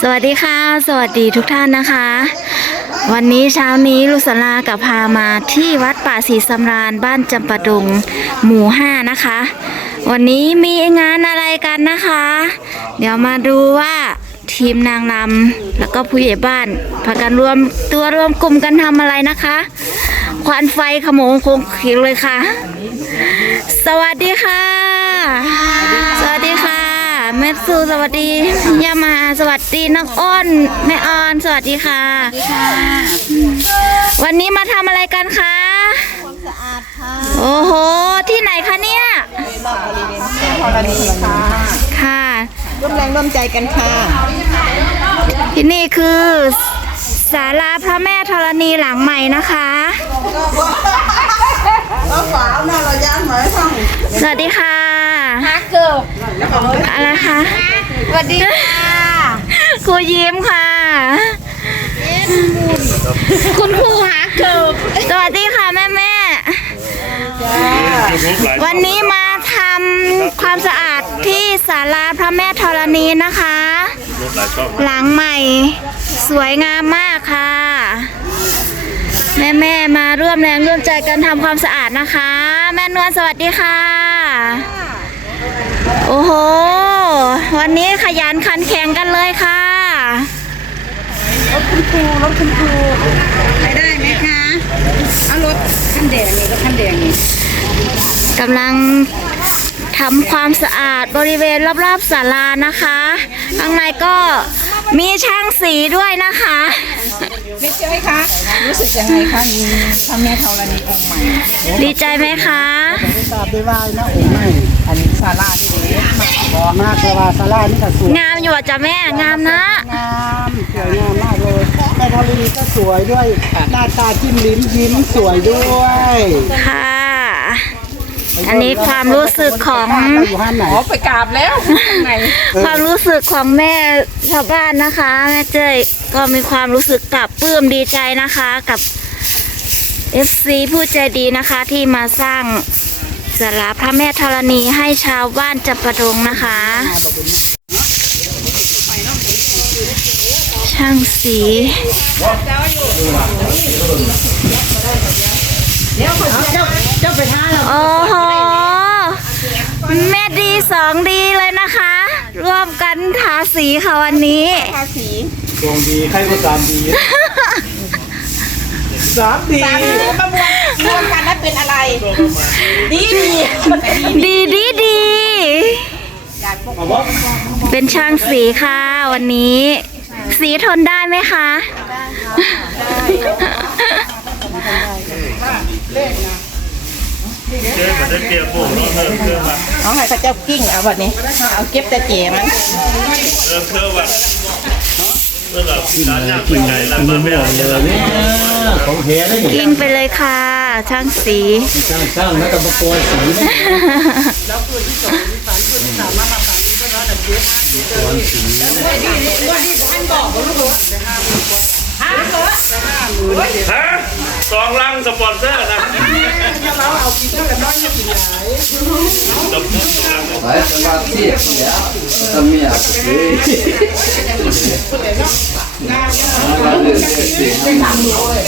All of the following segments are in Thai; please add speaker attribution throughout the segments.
Speaker 1: สวัสดีค่ะ สวัสดีทุกท่านนะคะ วันนี้เช้านี้ลุสลากับพามาที่วัดป่าศรีสำราญบ้านจำปาดงหมู่ห้านะคะ วันนี้มีงานอะไรกันนะคะ เดี๋ยวมาดูว่าทีมนางนำแล้วก็ผู้ใหญ่บ้านพากันรวมตัวรวมกลุ่มกันทำอะไรนะคะ ควันไฟขโมงคงเขียเลยค่ะ สวัสดีค่ะ สวัสดีค่ะ แม่ซูสวัสดียามาสวัสดีน้องอ้นแม่ออนสวัสดีค่ะ วันนี้มาทำอะไรกันคะ
Speaker 2: สะอาดค่ะ
Speaker 1: โอ้โห ที่ไหนคะเนี่ย
Speaker 2: รอบบริเวณแม่ธรณีค่ะ
Speaker 1: ค่ะ
Speaker 2: ร่วมแรงร่วมใจกันค่ะ
Speaker 1: ที่นี่คือศาลาพระแม่ธรณีหลังใหม่นะคะ
Speaker 2: ก็ฝาหน้าเราย่างหน่อยท่อง
Speaker 1: สวัสดีค่ะ
Speaker 2: ฮักเกิบ
Speaker 1: อะไรคะ
Speaker 2: สวัสดีค่ะ
Speaker 1: ครูยิ้มค่ะ
Speaker 2: คุณครูฮักเกิบ
Speaker 1: สวัสดีค่ะแม่แม่ๆวันนี้มาทำความสะอาดที่ศาลาพระแม่ธรณีนะคะ หลังใหม่สวยงามมากค่ะ แม่แม่ๆมาร่วมแรงร่วมใจกันทำความสะอาดนะคะ แม่นวลสวัสดีค่ะ โอ้โห วันนี้ขยันขันแข็งกันเลยค่ะ
Speaker 2: รถคุณครูรถคุณครูไปได้ไหมคะเอารถคันแดงนี่รถคันแดงนี่
Speaker 1: กำลังทำความสะอาดบริเวณรอบๆศาลานะคะ ข้างในก็มีช่างสีด้วยนะคะ
Speaker 2: เม็ดเจ้ยคะรู้สึกยังไงคะมีพระแม่ธรณีองค์ใหม่
Speaker 1: ดีใจไหมคะ
Speaker 3: ทราบได้ว่านะโอ้ไม่
Speaker 2: อันนี้ศาลาที่นี้
Speaker 3: บอ มากแต่ว่าซาร่านี่ก็สวย
Speaker 1: งามอยู่อะจ้ะแม่งามนะ
Speaker 3: งามสวยงามมากเลยแม่ทอรีก็สวยด้วย หน้าตาจิ้มลิ้มยิ้มสวยด้วย
Speaker 1: ค่ะ อันนี้ความรู้สึกของ
Speaker 3: อยู่ห้านไหน
Speaker 2: อ๋อไปกราบแล้วไหน
Speaker 1: ความรู้สึกของแม่ชาวบ้านนะคะ แม่เจ้ยก็มีความรู้สึกปรับปลื้มดีใจนะคะกับ FC ผู้ใจดีนะคะที่มาสร้าง สาราพระแม่ธรณีให้ชาวบ้านจับประดงนะคะ ช่างสี
Speaker 3: เจ้าไปท้าเรา
Speaker 1: โอ้โหแม่ดีสองดีเลยนะคะ ร่วมกันทาสีค่ะวันนี้
Speaker 2: ภาษี
Speaker 3: ดวงดีใครก็สามดี สามดี
Speaker 2: สามนิ้วประมวลรวมกันแล้วเป็นอะไรดีดีดี
Speaker 1: ดีดีดี เป็นช่างสีค่ะวันนี้ สีทนได้ไหมคะ
Speaker 4: เจอมันจะเกี่ยวปุ่มเนาะเพิ่มเครื่องว่ะ
Speaker 2: เอาให้ข้าเจ้ากิ้งเอาแบบนี้ เอาเก็บแต่เจ๋มัน
Speaker 4: เพิ่มเครื่อง ว่ะเมื่อเราพิจารณาเป็นไงแล้วมันไม่เอาเลย
Speaker 3: ของแท้ได้หมด
Speaker 1: กิ้งไปเลยค่ะช่างสี
Speaker 3: ช่างช่างแล้วก็มาโกยสีนะ
Speaker 4: ฮะสองลังสปอนเซอร์นะเราเอากินเท่ากันน้อยกินหลายสองลัง
Speaker 5: Vai chamar tia, essa minha filha.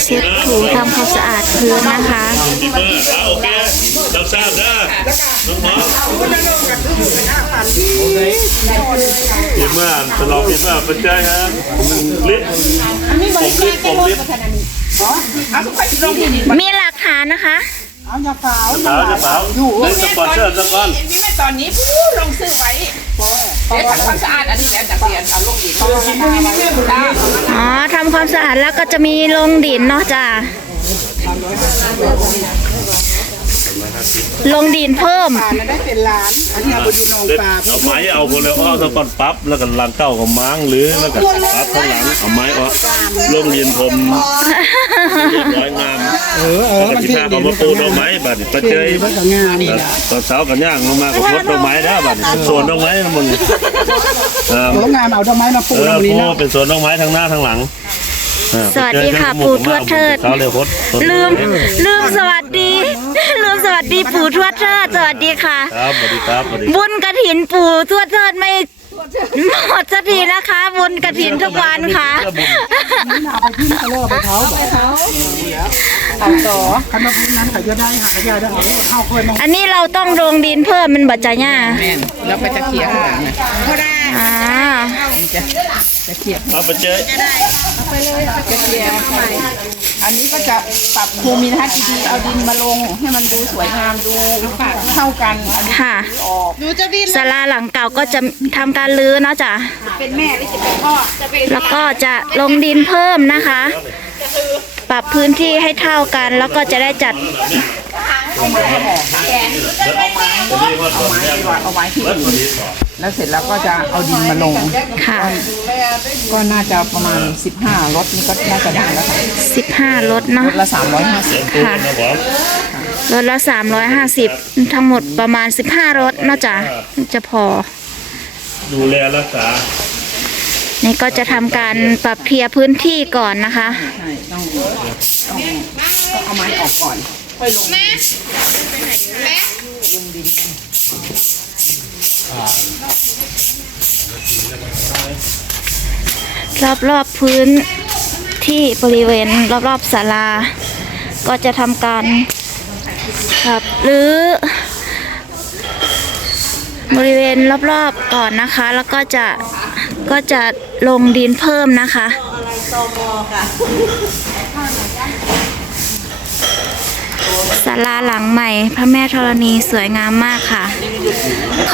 Speaker 1: เช็ดถูทำความสะอาดพื้นนะคะ
Speaker 4: เบอร์เอาโอเคเราทราบนะน้องหมอเห็นว่าตลอดเห็นว่าปัจจัยครับลิฟต์ผมลิฟต์ผมลิฟต์
Speaker 1: มีหลักฐานนะคะ
Speaker 3: เอาอย่าฝ่า
Speaker 4: เปล่าจะเปล่าเลยสปอนเซอร์สักก้อน
Speaker 2: มีแม่ตอนนี้ผู้ลงซื้อไว้เดี๋ยวทำความสะอาดอันนี้แล้วจากเรียนเอาลงดินต้องกินพวกนี้ไม่เรื่องได้
Speaker 1: อ๋อทำความสะอาดแล้วก็จะมีลงดินเนาะจ้ะ ลงดินเพิ่ม
Speaker 3: ป่าได้เป็นล้าน อันนี้เอาไปดูน้อง
Speaker 4: เด็ด
Speaker 3: ป่า
Speaker 4: เอาไม้เอาคนเลยอ้อสักก้อนปั๊บแล้วก็ลังเก้าของม้างหรือแล้วก็ปั๊บข้างหลังเอาไม้ออกลงเรียนผมเรียบร้อยงาม
Speaker 3: เออเออ
Speaker 4: แล้วก็
Speaker 3: มัน
Speaker 4: สิ
Speaker 3: เท่
Speaker 4: พา
Speaker 3: ดี
Speaker 4: เขามาปูดอกไม้บัดนี้ไปเจย
Speaker 3: มันก็งามนี่แหละ
Speaker 4: ตอนเช้ากันย่างลงมาก็พดดอกไม้ได้บัดนี้สวนดอกไม้ทั้งหมดเออ
Speaker 3: โอ้งามเอาดอกไม้มาปลู
Speaker 4: เอกอ
Speaker 3: ตรงนี้
Speaker 4: ปู
Speaker 3: เนาะ
Speaker 4: เป็นสวนดอกไม้ทั้งหน้าทั้งหลังเออ
Speaker 1: สวัสดีค่ะปู่ทวดเทิด
Speaker 4: เช้าเลยพด
Speaker 1: ลืมลืมสวัสดี ลืมสวัสดีปู่ทวดเทิดสวัสดีค่ะ
Speaker 4: ครับสวัสดีครับสวัสดี
Speaker 1: บุญกระถินปู่ทวดเทิดไม่หมดสักทีนะคะบุญกระถินทุกวันค่ะ
Speaker 3: นี่นาไปทิ้งเขาเลิกไปเผาไปเผาเอาต่อคันมาพื้นนั้นเขาจะได้หาเขาจะได้เอาเอาเคยมา
Speaker 1: อันนี้เราต้องลงดินเพิ่มมันบัจจาย่า
Speaker 2: แม่นแล้วก็จะเคลียร์ข้างหลังนะก็ได้
Speaker 1: อ่า
Speaker 2: จะจะเคลียร์
Speaker 4: เอาไปเจอ
Speaker 2: จะเคลียร์เข้าไปอันนี้ก็จะปรับภูมิทัศน์ดีๆเอาดินมาลง ให้มันดูสวยงามดูเท่ากันอันนี้
Speaker 1: ค่ะ
Speaker 2: ออกหนูจะดิน
Speaker 1: ศาลาหลังเก่าก็จะทำการรื้อเนาะจ้ะ
Speaker 2: เป็นแม่หรือจะเป็นพ่อจะเป็น
Speaker 1: แล้วก็จะลงดินเพิ่มนะคะ ปรับพื้นที่ให้เท่ากัน แล้วก็จะได้จัด
Speaker 2: เอาไม้ห่อเอาไม้ดีกว่าเอาไว้ที่อื่นแล้วเสร็จแล้วก็จะเอาดินมาลง
Speaker 1: ค่ะ
Speaker 2: ก็น่าจะประมาณ 15รถนี่ก็น่าจะได้แล้วค่ะ
Speaker 1: 15รถเนาะ
Speaker 2: รถละ350
Speaker 4: ตู้นะผม
Speaker 1: รถละ350ทั้งหมดประมาณ15รถเนาะจ้ะจะพอ
Speaker 4: ดูแลรักษา
Speaker 1: นี่ก็จะทำการปรับเคลียร์พื้นที่ก่อนนะคะ
Speaker 2: ใช่ต้องต้องต้องเอาไม้ออกก่อน ค่อยลง
Speaker 1: รอบๆพื้นที่บริเวณรอบๆศาลา ก็จะทำการขับหรือ บริเวณรอบๆก่อนนะคะ แล้วก็จะก็จะลงดินเพิ่มนะคะศาลาหลังใหม่ พระแม่ธรณีสวยงามมากค่ะ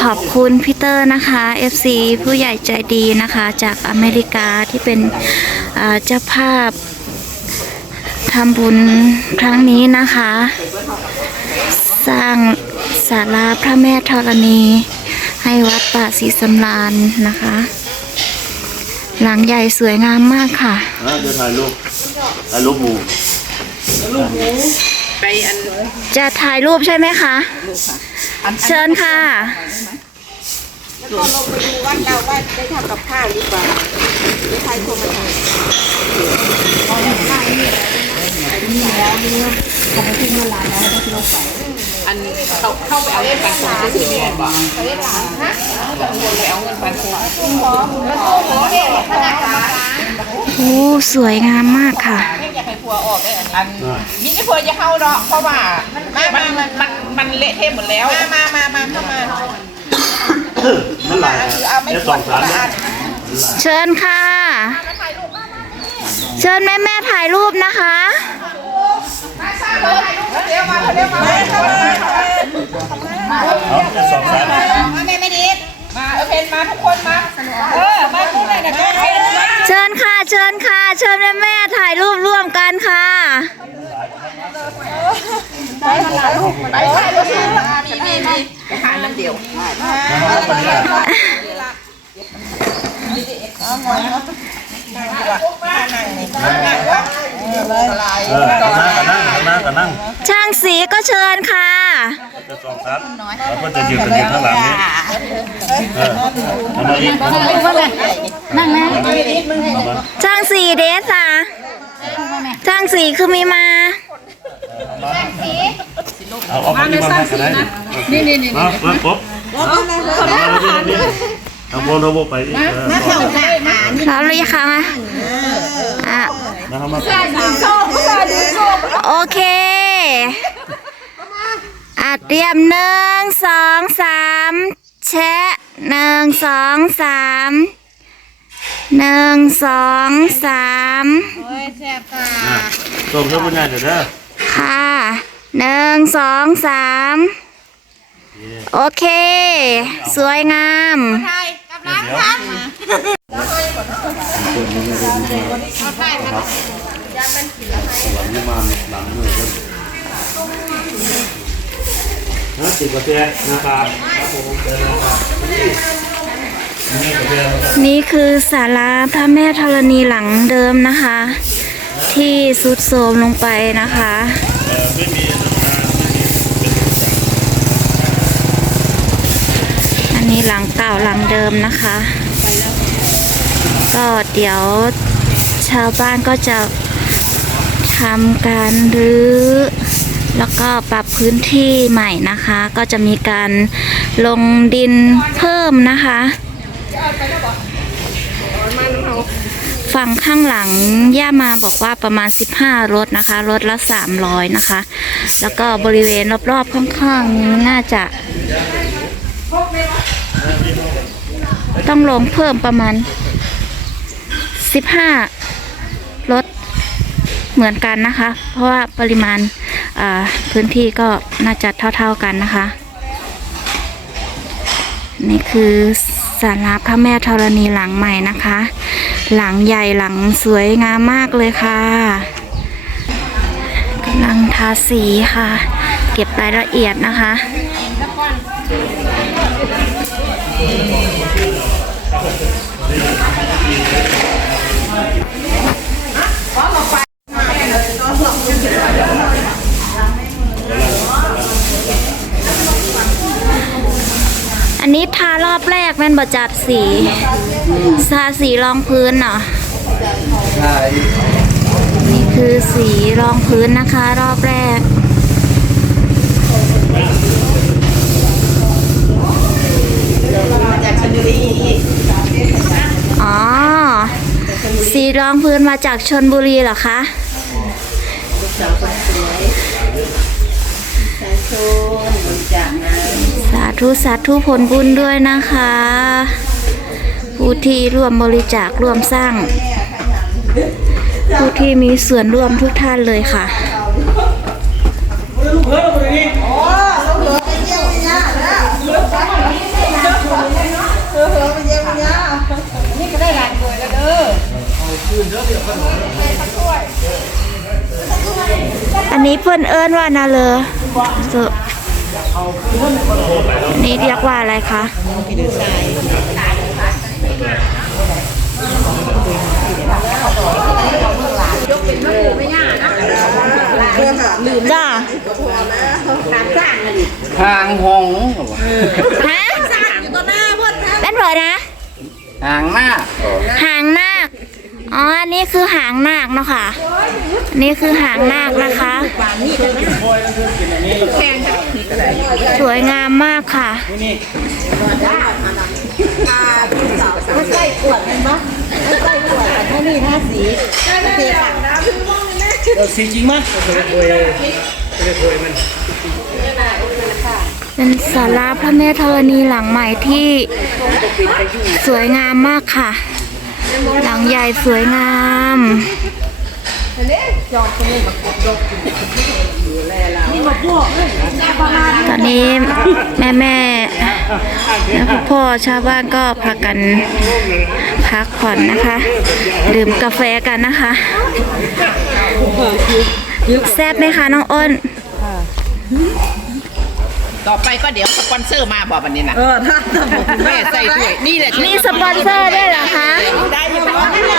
Speaker 1: ขอบคุณพีเตอร์นะคะ FC ผู้ใหญ่ใจดีนะคะ จากอเมริกาที่เป็นเอ่อเจ้าภาพทำบุญครั้งนี้นะคะ สร้างศาลาพระแม่ธรณี ให้วัดป่าศรีสำรานนะคะ หลังใหญ่สวยงามมากค่ะ
Speaker 4: นะจะถ่ายรูปถ่ายรูปหมู่
Speaker 2: ไปอัน
Speaker 1: จะถ่ายรูปใช่ไหมคะ
Speaker 2: อัน
Speaker 1: เชิญค่ะ
Speaker 2: แล้วก็ลงไปดูวัดเราว่าได้ทำกับข้าวหรือเปล่าไม่ใครโทรมาถามอันเขาเข้าไปเอาเงินปันผลจะซื้อเนี่ยบอกเขาเรียกร้านฮะคนไปเอาเงินปันผลแล้วโทรขอเด็กธนาคาร
Speaker 1: โอ้สวยงามมากค่ะ
Speaker 2: อยากให้พัวออกได้อันมินี่พัวจะเข้าดอกเพราะว่ามันมันมันมันเละเทะหมดแล้วมามามาเข้ามา
Speaker 4: มันหลาย
Speaker 2: เอาไม่
Speaker 4: เนี่ย
Speaker 2: ก
Speaker 4: สอ
Speaker 2: ด
Speaker 4: ง
Speaker 2: ค
Speaker 4: สานม
Speaker 2: ละ
Speaker 4: เนี่ย
Speaker 2: อัน
Speaker 1: เชิญค่ะ เชิญแม่แม่ๆถ่ายรูปนะคะ
Speaker 2: เร็วมาเร็วมา
Speaker 4: เอาเนี่ยสองสามา
Speaker 2: ไม่ไม่ดีมาเอเพนมาทุกคนมาเชิ
Speaker 1: ญค่ะเชิญค่ะ เชิญแม่แม่ถ่ายรูปร่วมกันค่ะ
Speaker 2: ไปถ่ายรูปมีมีมีไปถ่ายนั่นเดียว
Speaker 4: เออนั่งนั่งนั่งนั่ง
Speaker 1: ช่างสีก็เชิญค่ะ
Speaker 4: จะสองสามแล้วก็จะยืนกันอยู่ข้างหลังนี้เออเอามาอีกเอามาอีก
Speaker 1: นั่งนะช่างสีเดสอะช่างสีคือมีมา
Speaker 4: เอาเอามาอีกมาให้กันได้นี่นี่นี่มามาปุ๊บเอาเอาโบนเอาโบไปอีกเออ
Speaker 1: พร้อมหรือยังคะอะ
Speaker 4: นะครับมา
Speaker 1: โอเคอะเตรียมหนึ่งสองสามแชะหนึ่งสองสามหนึ่งสองสาม
Speaker 4: ส่งเพื่อนผู้ใหญ่เดี๋ยวเด้อ
Speaker 1: ค่ะหนึ่งสองสามโอเค สวยงาม
Speaker 4: นะ ติดกาแฟนะครับครับผมเดินนะครับนี่าแฟนะครับ
Speaker 1: นี่คือศาลาพระแม่ธรณีหลังเดิมนะคะ ที่สุดโทรมลงไปนะคะ
Speaker 4: อันนี้
Speaker 1: หลังเก่าหลังเดิมนะคะ ก็เดี๋ยวชาวบ้านก็จะทำการรื้อ แล้วก็ปรับพื้นที่ใหม่นะคะ ก็จะมีการลงดินเพิ่มนะคะ ฝั่งข้างหลัง ย่ามาบอกว่าประมาณ 15 รถนะคะ รถละ 300 นะคะ แล้วก็บริเวณรอบๆข้างๆนี้น่าจะต้องลงเพิ่มประมาณ 15รถเหมือนกันนะคะ เพราะว่าปริมาณาพื้นที่ก็น่าจะเท่าๆกันนะคะ นี่คือศาลาพระแม่ธรณีหลังใหม่นะคะ หลังใหญ่หลังสวยงามมากเลยค่ะกำลังทาสีค่ะ เก็บรายละเอียดนะคะ อบแรกแมันบจัดสีทาสีรองพื้นเนาะนี่คือสีรองพื้นนะคะ รอบแรกอ๋อ สีรองพื้นมาจากชนบุรีเหรอคะสา ธุสาธุผลบุญด้วยนะคะ ผู้ที่ร่วมบริจาคร่วมสร้าง ผู้ที่มีส่วนร่วมทุกท่านเลยค่ะอันนี้เพื่อนเอิ้นว่านาเลอ นนี้เรียกว่าอะไรคะจ้า
Speaker 5: ทางหงส์
Speaker 1: ฮะเป็นเหรอนะ
Speaker 5: ทางหน้า
Speaker 1: หางนาคอ๋ออันนี้คือหางนาคเนาะค่ะอั นนี้คือหางนาคนะคะ สวยงามมากค่ะ
Speaker 3: สีจริงมั้ย
Speaker 1: เป็นศาลาพระแม่ธรณีหลังใหม่ที่สวยงามมากค่ะ หลังใหญ่สวยงาม ตอนนี้แม่แม่แล้วพ่อชาวบ้านก็พากันพักผ่อนนะคะ ดื่มกาแฟกันนะคะ แซ่บไหมคะน้องอ้น
Speaker 2: ต่อไปก็เดี๋ยวสปอนเซอร์มาบอกวันนี้นะเออถ้าแม่ใส่ถ้วยนี่แหละ
Speaker 1: มีสปอนเซอร์ด้วยเหรอคะ
Speaker 2: ได้อยู่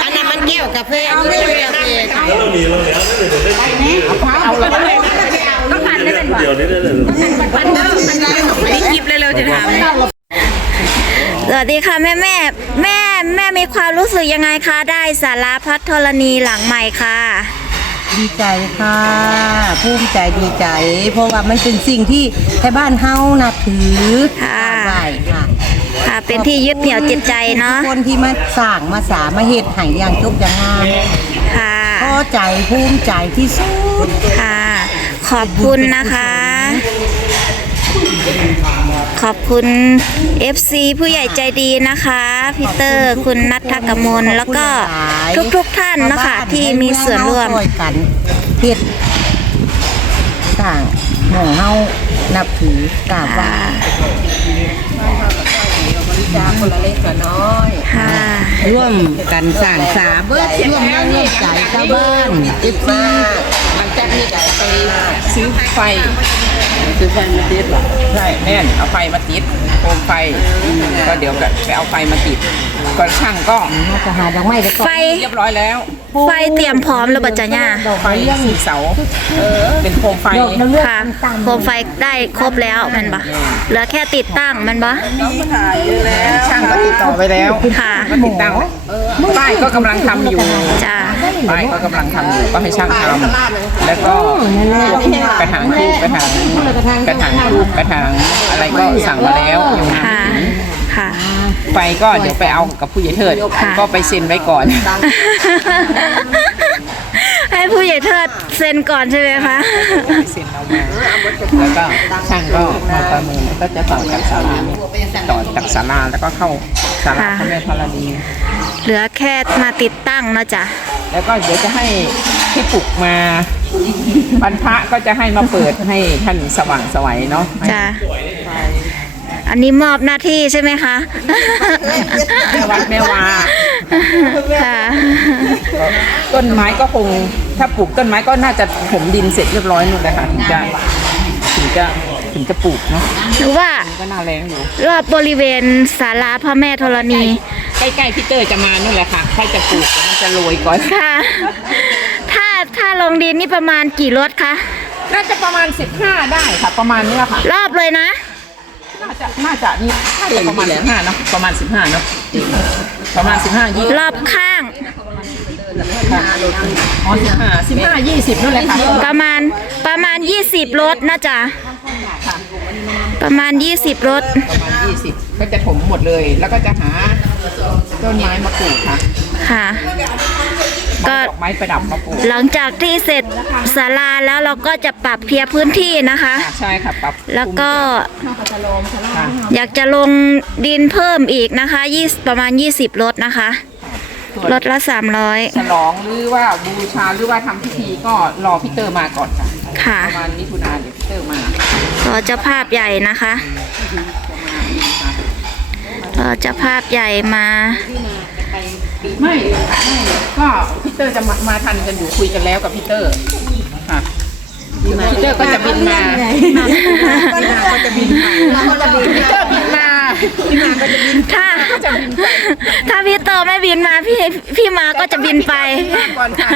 Speaker 2: อันนั้นมันแก้วกาแฟอันนี้เป็นกาแฟ
Speaker 4: แล้วเราหนีเราแล้วนั่นเดี๋ยวได้
Speaker 2: เอาเลย
Speaker 4: เดี๋ยวนี้ได้เลย
Speaker 2: นี่คลิปเร็วๆจะทำ
Speaker 1: สวัสดีค่ะแม่แม่แม่แม่มีความรู้สึกยังไงคะ ได้สาราพัฒธรณีหลังใหม่ค่ะ
Speaker 6: ดีใจค่ะภูมิใจดีใจ เพราะว่ามันเป็นสิ่งที่ให้บ้านเฮานับถือ
Speaker 1: ค่ะ
Speaker 6: ไหว้ค่ะ
Speaker 1: ค่ะ เป็นที่ยึดเหนี่ยวจิตใจเนาะ
Speaker 6: คนที่มาสร้างมาสามาเฮ็ดให้อย่างจบอย่างงาม
Speaker 1: ค่ะ
Speaker 6: พอใจภูมิใจที่สุด
Speaker 1: ค่ะ ขอบคุณนะคะ ขอบคุณ FC ผู้ใหญ่ใจดีนะคะพีเตอร์คุณนัทกมลแล้วก็ทุกๆท่านเนาะคะที่มีส่วนร่วม
Speaker 6: ช่วยกันเฮ็ดสร้างหมู่เฮานับถือกราบไหว้
Speaker 1: ค่ะ
Speaker 6: ร่วมกันสร้างสาเบิดร่วมแรงร่วมใจชาวบ้านเอฟซี
Speaker 2: หลังจาก นี้ก็ไปซื้อไฟ ซื้อไฟมาติดหรอใช่แน่นเอาไฟมาติดโคมไฟก็เดี๋ยวก็ไปเอาไฟมาติดก่อนช่างก็
Speaker 6: น่าจะหาดอกไม้ก็
Speaker 1: ไฟ
Speaker 2: เรียบร้อยแล้ว
Speaker 1: ไฟเตรียมพร้อมแล้วบัจจ้าย่า
Speaker 2: ไฟสีเสาเป็นโคมไฟ
Speaker 1: ค่ะโคมไฟได้ครบแล้วแมันปะเหลือแค่ติดตั้งแมันปะ
Speaker 2: ช่างก็ติดต่อไปแล้ว
Speaker 1: ค่ะ
Speaker 2: ก็ติดตั้งป้ายก็กำลังทำอยู่
Speaker 1: จ้า
Speaker 2: ป้ายก็กำลังทำอยู่ก็ให้ช่างทำแล้วก็กระถางทูบกระถางกระถางทูบกระถางอะไรก็สั่งมาแล้ว
Speaker 1: ค่ะค่ะ
Speaker 2: ไฟก็เดี๋ยวไปเอากับผู้ใหญ่เทิด
Speaker 1: ค่ะ
Speaker 2: ก็ไปเซ็นไว้ก่อน
Speaker 1: ให้ผู้ใหญ่เทิดเซ็นก่อนใช่ไหมคะ
Speaker 2: เซ็นเอามาแล้วก็ช่างก็มาประเมินแล้วก็จะต่อจากศาลาเนี่ยต่อจากศาลาแล้วก็เข้าศาลาพระแม่ธรณี
Speaker 1: เหลือแค่มาติดตั้งนะจ๊ะ
Speaker 2: แล้วก็เดี๋ยวจะให้พี่ปุกมา บรรพระก็จะให้มาเปิดให้ท่านสว่างไสวัยเนาะ
Speaker 1: จ้ะอันนี้มอบหน้าที่ใช่ไหมคะ
Speaker 2: แม่วัดแม่วา
Speaker 1: ค่ะ
Speaker 2: ต้นไม้ก็คงถ้าปลูกต้นไม้ก็น่าจะถมดินเสร็จเรียบร้อยนู่นเลยค่ะถึงจะถึงจะถึงจะปลูกเนาะ
Speaker 1: หรือว่า
Speaker 2: ก็น่าแรงอยู่
Speaker 1: รอบบริเวณศาลาพระแม่ธรณี
Speaker 2: ใกล้ๆพี่เตอร์จะมานู่นแหละค่ะใครจะปลูกมันจะโรยก่อน
Speaker 1: ค่ะ ถ้าถ้าลงดินนี่ประมาณกี่รถคะ
Speaker 2: น่าจะประมาณ 15 ได้ค่ะ ประมาณนี้แหละค่ะ
Speaker 1: รอบเลยนะ
Speaker 2: น่าจะ น่าจะนี่น่าจะประมาณ15เนาะ ประมาณ 15เนาะ ประมาณ 15ยี่
Speaker 1: รอบข้าง
Speaker 2: อ๋อ15 15 20นั่นแหละค่ะ
Speaker 1: ประมาณ ประมาณ 20 รถนะจ๊ะ ประมาณ 20 รถ
Speaker 2: ประมาณ 20 ก็จะถมหมดเลย แล้วก็จะหาต้นไม้มาปลูกค่ะ
Speaker 1: ค่ะ ก็
Speaker 2: ดอกไม้ประดับมาปลูก
Speaker 1: หลังจากที่เสร็จศาลาแล้วเราก็จะปรับเคลียร์พื้นที่นะคะ
Speaker 2: อ่าใช่ค่ะปรับ
Speaker 1: แล้วก็
Speaker 2: ค่ะ
Speaker 1: อยากจะลงดินเพิ่มอีกนะคะ20ประมาณ 20รถนะคะรถละ
Speaker 2: ฉลองหรือว่าบูชาหรือว่าทำพิธีก็รอพี่เตอร์มาก่อนค่ะ
Speaker 1: 300ค่ะ
Speaker 2: ประมาณมิถุนาเดี๋ยวพี่เตอร์มา
Speaker 1: รอเจ้าภาพใหญ่นะคะรอเจ้าภาพใหญ่มา
Speaker 2: ไม่ค่ะไม่ก็พี่เตอร์จะมามาทันกันอยู่คุยกันแล้วกับพี่เตอร์ค่ะพี่เตอร์ก็จะบินมาก็จะบินมาพี่เตอร์บินมาพี่มาก็จะบิน
Speaker 1: ถ้า
Speaker 2: จะบินไป
Speaker 1: ถ้าพี่โตไม่บินมาพี่พี่มาก็จะบินไป
Speaker 2: ก่อนค่ะ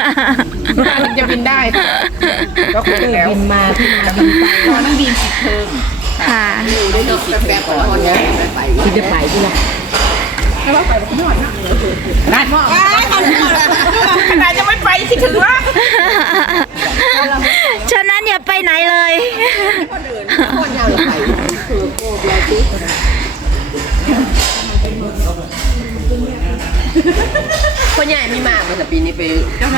Speaker 2: มาถึงจะบินได้ค่ะก็คุยกันแล้วบินมาพี่มาบินไปตอนนั้นบินสิบเทอม
Speaker 1: ค่ะ
Speaker 2: แบบก่อนเนี่ยไปที่จะไปที่ไหนแล้วว่าไปกับพี่ห น่อยนะนั่นขนาดจะไม่ไปคิดถึงว่า
Speaker 1: ฉะนั้นอย่าไปไหนเลย
Speaker 5: คนใหญ่ไม่มาแต่ปีนี้ไป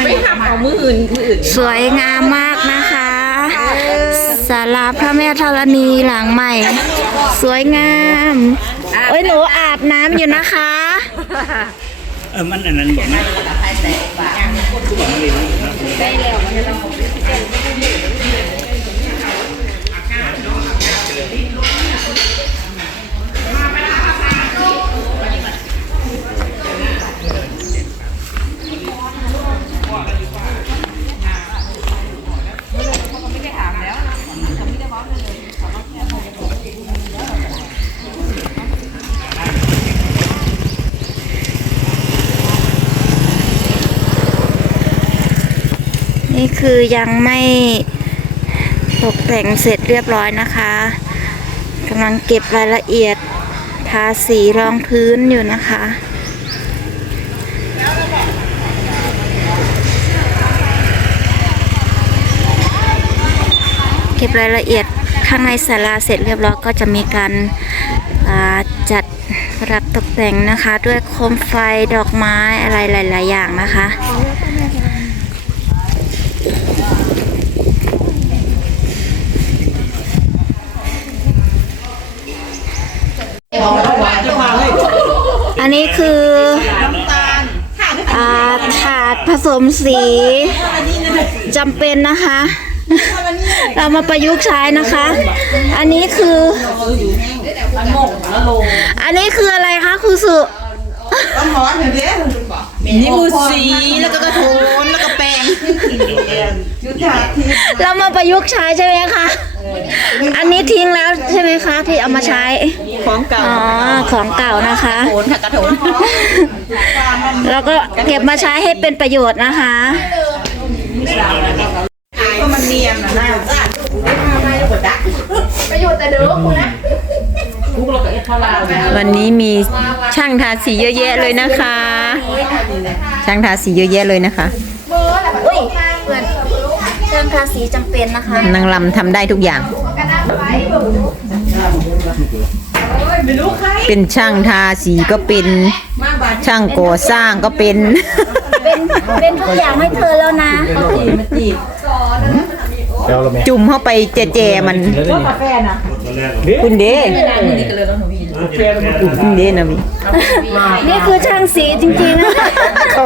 Speaker 2: ไปทำเอามืออื่นมืออื่น
Speaker 1: สวยงามมากนะคะศาลาพระแม่ธรณีหลังใหม่ สวยงามโอ้ยหนูอาบน้ำอยู่นะคะ
Speaker 4: เออมันอันนั้นบอกนะ
Speaker 1: นี่ คือยังไม่ตกแต่งเสร็จเรียบร้อยนะคะกำลังเก็บรายละเอียดทาสีรองพื้นอยู่นะคะเก็บรายละเอียดข้างในศาลาเสร็จเรียบร้อยก็จะมีการาจัดประดับตกแต่งนะคะ ด้วยโคมไฟดอกไม้อะไรหลาย ๆ อย่างนะคะ อันนี้คืออ่าถาดผสมสีจำเป็นนะคะ เรามาประยุกต์ใช้นะคะ อันนี้คือ อันนี้คืออะไรคะครูสุต้องหอ
Speaker 6: นี่คือสีแล้วก็กระโถนแล้วก็แปรง
Speaker 1: เรามาประยุกต์ใช้ใช่ไหมคะ อันนี้ทิ้งแล้วใช่ไหมคะ ที่เอามาใช้
Speaker 6: ของเก่า
Speaker 1: อ๋อของเก่านะคะ
Speaker 6: โถนค่ะกระโถน
Speaker 1: แล้วก็เก็บมาใช้ให้เป็นประโยชน์นะคะ
Speaker 6: วันนี้มีช่างทาสีเยอะแยะเลยนะคะ ช่างทาสีเยอะแยะเลยนะคะ
Speaker 1: อุ้ยเหมือนเครื่องทาสีจำเป็นนะคะ
Speaker 6: นางลำทำได้ทุกอย่าง
Speaker 1: เเป็
Speaker 6: นช่างทาสีก็เป็นช่างก่อสร้างก็เป็น
Speaker 1: เป็นเป็นทุกอย่างให้เธอแล้วนะ
Speaker 6: จุ่มเข้าไปแจๆมันคุณเด้คุณเด้นะมี
Speaker 1: นี่คือช่างสีจริงๆนะคะ
Speaker 6: ขอ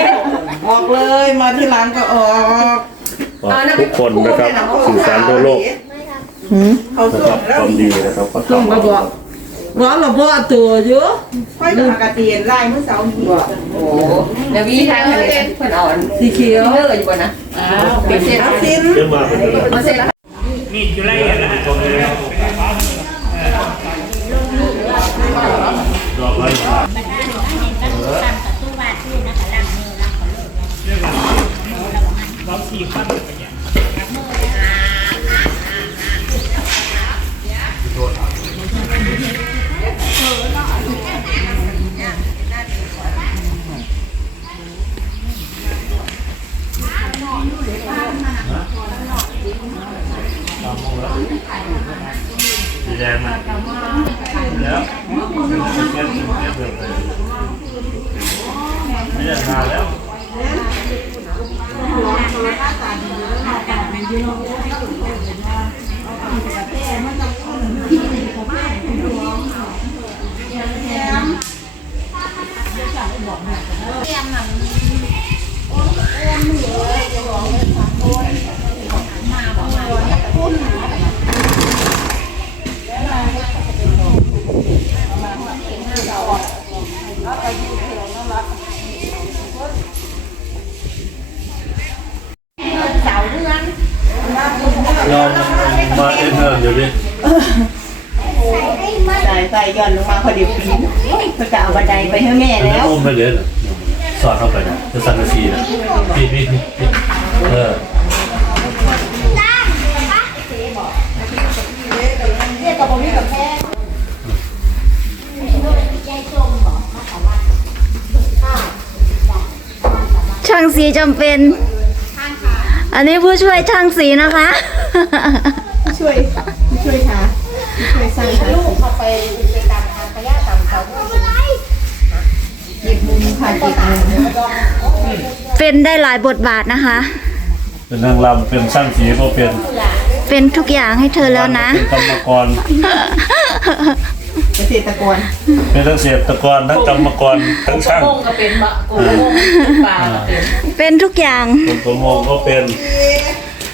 Speaker 6: เล
Speaker 3: ย
Speaker 6: มาที่หลังก็ออก
Speaker 4: ทุกคนนะครับสื่อสารทั่วโลกนะครับความดีนะครับก็ต้องมาบอก
Speaker 6: ร้อนระเบิดตัวเยอะค่อยปกติไล่เมื่อเสาร์นี้
Speaker 2: เดี๋ยววิธีทางทะเลเพื่อนอ่อน
Speaker 6: สีเขียว
Speaker 2: เลิกอยู่ก่อนนะอ้าวเป็นเสร็จแล้ว
Speaker 6: สิ้น
Speaker 4: เยอะมากเลย
Speaker 2: มาเสร็จแล้ว
Speaker 3: มีดอยู่ไรอะนะ
Speaker 4: สี นนี้
Speaker 1: ผู้ช่วยช่างสีนะคะเป็นได้หลายบทบาทนะคะ
Speaker 4: เป็นนางรำเป็นสร้างสีก็เป็น
Speaker 1: เป็นทุกอย่างให้เธอแล้วนะ
Speaker 4: เป็นกรรมกร
Speaker 6: เกษตรกร
Speaker 4: เป็นทั้งเศรษฐกรทั้งกรรมกรทั้งช่าง
Speaker 2: โป่งก็เป็นบะโป่งปลาก็เป็น
Speaker 1: เป็นทุกอย่าง
Speaker 4: คนปร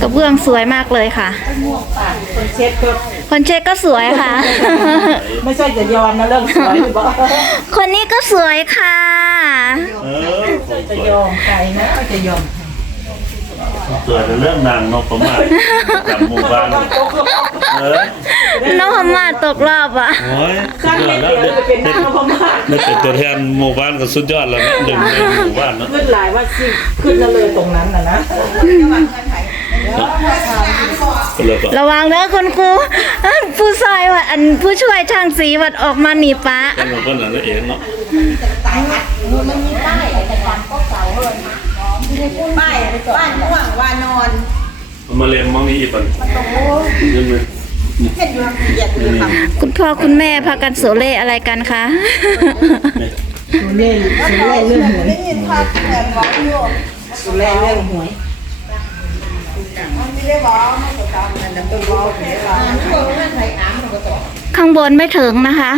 Speaker 4: ก
Speaker 1: ระเบื้องสวยมากเลยค่ะ
Speaker 6: คนเช็ดก็
Speaker 1: คนเช็คก็สวยค่ะ
Speaker 6: ไม่ใช่จะยอมนะเรื่องสวยหรือเปล่า
Speaker 1: คนนี้ก็สวยค่ะ
Speaker 4: เออของส
Speaker 6: จะ
Speaker 4: วย
Speaker 6: ยอมใครนะจะยอม
Speaker 4: สวยในเรื่องนางนพมาศกับหมู่บ้านเออ
Speaker 1: น้องพม่าตกรอบอะ
Speaker 4: โอ้ยสุดยอดแล้วเด็กเด็กเด็กเป็นตัวแทนหมู่บ้านก็สุดยอดแล้วนะหนึ่งในหมู่บ้านเนาะ
Speaker 6: ขึ้นหลายว่าสิขึ้นแล้วเลยตรงนั้นนะนะ
Speaker 4: ก็เลยก็
Speaker 1: ระวังเด้อคุณครูผู้ซอยว่าอันผู้ช่วยช่างสีวัดออกมาหนีป้า
Speaker 4: เป็นของคนหลังนั่นเองเนาะ
Speaker 6: ป้ายบ้านม่วงวานอน
Speaker 4: เอามาเล่นมองนี้อีกป่ะยังไง
Speaker 6: เหยียดมือคำ
Speaker 1: คุณพ่อคุณแม่พากันโสเล่อะไรกันคะ
Speaker 6: เล่นเล่นเรื่องหวยได้ยินภาพแข่งร้องอยู่เล่นเรื่องหวย
Speaker 1: ข้างบนไม่ถึงนะคะ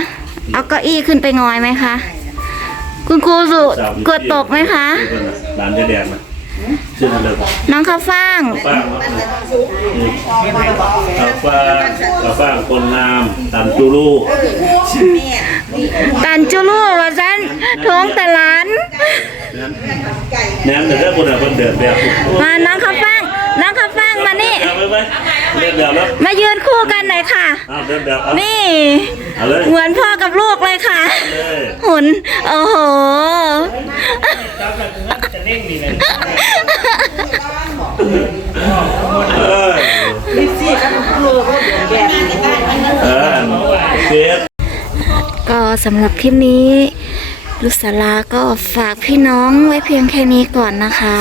Speaker 1: เอาเก้าอี้ขึ้นไปงอยไหมคะ คุณครูสุกดตกไหมคะ
Speaker 4: หลานจะแดงนะชื่ออะไรบ้าง
Speaker 1: น้องข้าวฟ่าง
Speaker 4: ป้างครับข้าวฟ่างข้าวฟ่างคนงามตันจูรู
Speaker 1: ตันจุลูว่าซันท้องแต่หลาน
Speaker 4: แหนแต่ถ้าคนอะคนเดือดแบบ
Speaker 1: มาน้องข้าวฟ่าง น้องข้าวฟ่างมานี่
Speaker 4: เอาไปไหมเดินแบบแล้ว
Speaker 1: มายืนคู่กันหน่อยค่ะ
Speaker 4: อ้าวเดินแบบเอา
Speaker 1: นี่
Speaker 4: เอาเลย
Speaker 1: เหมือนพ่อกับลูกเลยค่ะ
Speaker 4: เลย
Speaker 1: หุ่นโอ้โห
Speaker 4: เออเออเฟส
Speaker 1: ก็สำหรับคลิปนี้ ลุสลาก็ฝากพี่น้องไว้เพียงแค่นี้ก่อนนะคะ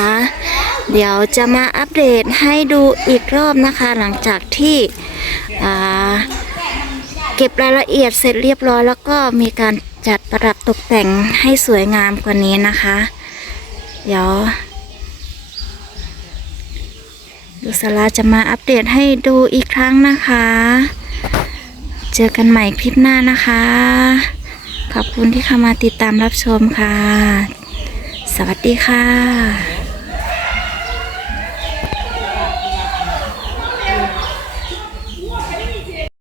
Speaker 1: เดี๋ยวจะมาอัปเดตให้ดูอีกรอบนะคะ หลังจากที่เก็บรายละเอียดเสร็จเรียบร้อย แล้วก็มีการจัดประดับตกแต่งให้สวยงามกว่านี้นะคะ เดี๋ยวลุสลาจะมาอัปเดตให้ดูอีกครั้งนะคะ เจอกันใหม่คลิปหน้านะคะ ขอบคุณที่เข้ามาติดตามรับชมค่ะ สวัสดีค่ะ